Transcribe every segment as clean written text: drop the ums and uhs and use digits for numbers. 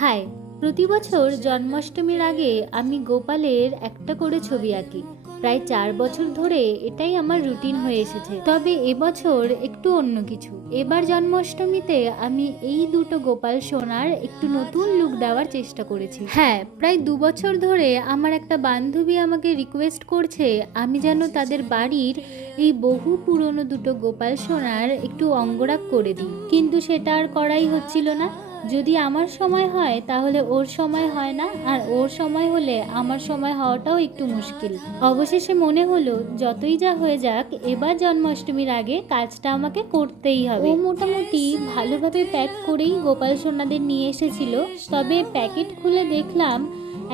High, প্রতি বছর জন্মাষ্টমীর আগে আমি গোপালের একটা করে ছবি আঁকি। প্রায় 4 বছর ধরে এটাই আমার রুটিন হয়ে এসেছে। তবে এবছর একটু অন্য কিছু। এবার জন্মাষ্টমীতে আমি এই দুটো গোপাল সোনার একটু নতুন লুক দেওয়ার চেষ্টা করেছি। হ্যাঁ, প্রায় 2 বছর ধরে আমার একটা বান্ধবী আমাকে রিকোয়েস্ট করছে আমি যেন তাদের বাড়ির এই বহু পুরনো দুটো গোপাল সোনার একটু অঙ্গরাগ করে দিই, কিন্তু সেটা আর করাই হচ্ছিল না। যদি আমার সময় হয় তাহলে ওর সময় হয় না, আর ওর সময় হলে আমার সময় হওয়াটাও একটু মুশকিল। অবশেষে মনে হলো যতই যা হয়ে যাক, এবার জন্মাষ্টমীর আগে কাজটা আমাকে করতেই হবে। ও মোটামুটি ভালোভাবে প্যাক করেই গোপাল সোনাদের নিয়ে এসেছিল, তবে প্যাকেট খুলে দেখলাম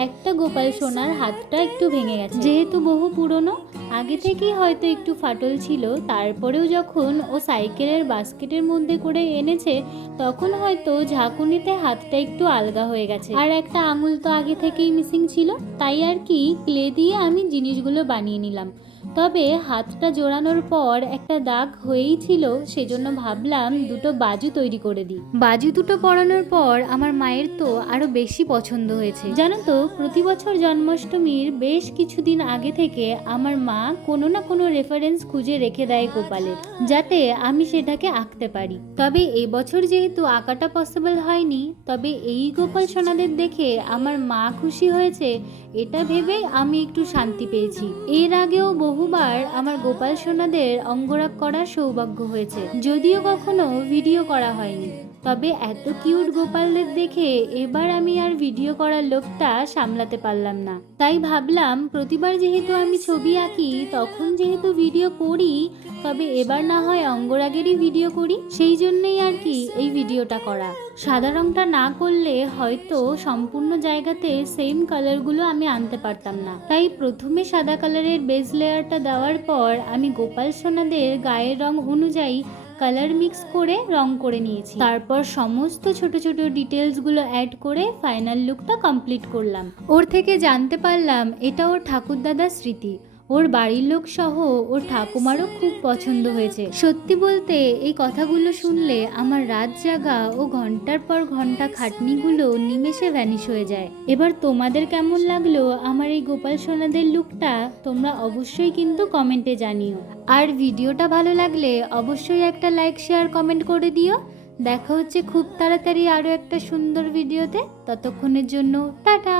একটা গোপাল সোনার হাতটা একটু ভেঙে গেছে। যেহেতু বহু পুরনো, আগে থেকেই হয়তো একটু ফাটল ছিল, তারপরেও যখন ও সাইকেলের বাস্কেটের মধ্যে করে এনেছে তখন হয়তো ঝাঁকুনিতে হাতটা একটু আলগা হয়ে গেছে। আর একটা আঙুল তো আগে থেকেই মিসিং ছিল, তাই আর কি ক্লে দিয়ে আমি জিনিসগুলো বানিয়ে নিলাম। তবে হাতটা জোড়ানোর পর একটা দাগ হয়েই ছিল, সেজন্য ভাবলাম দুটো বাজু তৈরি করে দিই। বাজু দুটো পরানোর পর আমার মায়ের তো আরো বেশি পছন্দ হয়েছে। জানো তো, প্রতি বছর জন্মাষ্টমীর বেশ কিছুদিন আগে থেকে আমার মা কোনো না কোনো রেফারেন্স খুঁজে রেখে দেয় গোপালের, যাতে আমি সেটাকে আঁকতে পারি। তবে এবছর যেহেতু আঁকাটা পসিবল হয়নি, তবে এই গোপাল সোনাদের দেখে আমার মা খুশি হয়েছে, এটা ভেবে আমি একটু শান্তি পেয়েছি। এর আগেও বহুবার আমার গোপাল সোনাদের অঙ্গরাগ করার সৌভাগ্য হয়েছে, যদিও কখনো ভিডিও করা হয়নি। তবে এত কিউট গোপালদের দেখে এবার আমি আর ভিডিও করার লোভটা সামলাতে পারলাম না। তাই ভাবলাম প্রতিবার যেহেতু আমি ছবি আঁকি তখন যেহেতু ভিডিও করি, তবে এবার না হয় অঙ্গরাগেরই ভিডিও করি। সেই জন্যই আর কি এই ভিডিওটা করা। সাদা রংটা না করলে হয়তো সম্পূর্ণ জায়গাতে সেম কালারগুলো আমি আনতে পারতাম না। তাই প্রথমে সাদা কালারের বেস লেয়ারটা দেওয়ার পর আমি গোপাল সোনাদের গায়ের রং অনুযায়ী কালার মিক্স করে রং করে নিয়েছি। তারপর সমস্ত ছোট ছোট ডিটেলসগুলো অ্যাড করে ফাইনাল লুকটা কমপ্লিট করলাম। ওর থেকে জানতে পারলাম এটা ওর ঠাকুরদাদার স্মৃতি। ওর বাড়ির লোক সহ ওর ঠাকুমারও খুব পছন্দ হয়েছে। সত্যি বলতে এই কথাগুলো শুনলে আমার রাত জাগা ও ঘন্টার পর ঘন্টা খাটনিগুলো নিমেষে ভ্যানিশ হয়ে যায়। এবার তোমাদের কেমন লাগলো আমার এই গোপাল সোনাদের লুকটা তোমরা অবশ্যই কিন্তু কমেন্টে জানিও। আর ভিডিওটা ভালো লাগলে অবশ্যই একটা লাইক, শেয়ার, কমেন্ট করে দিও। দেখা হচ্ছে খুব তাড়াতাড়ি আরও একটা সুন্দর ভিডিওতে। ততক্ষণের জন্য টাটা।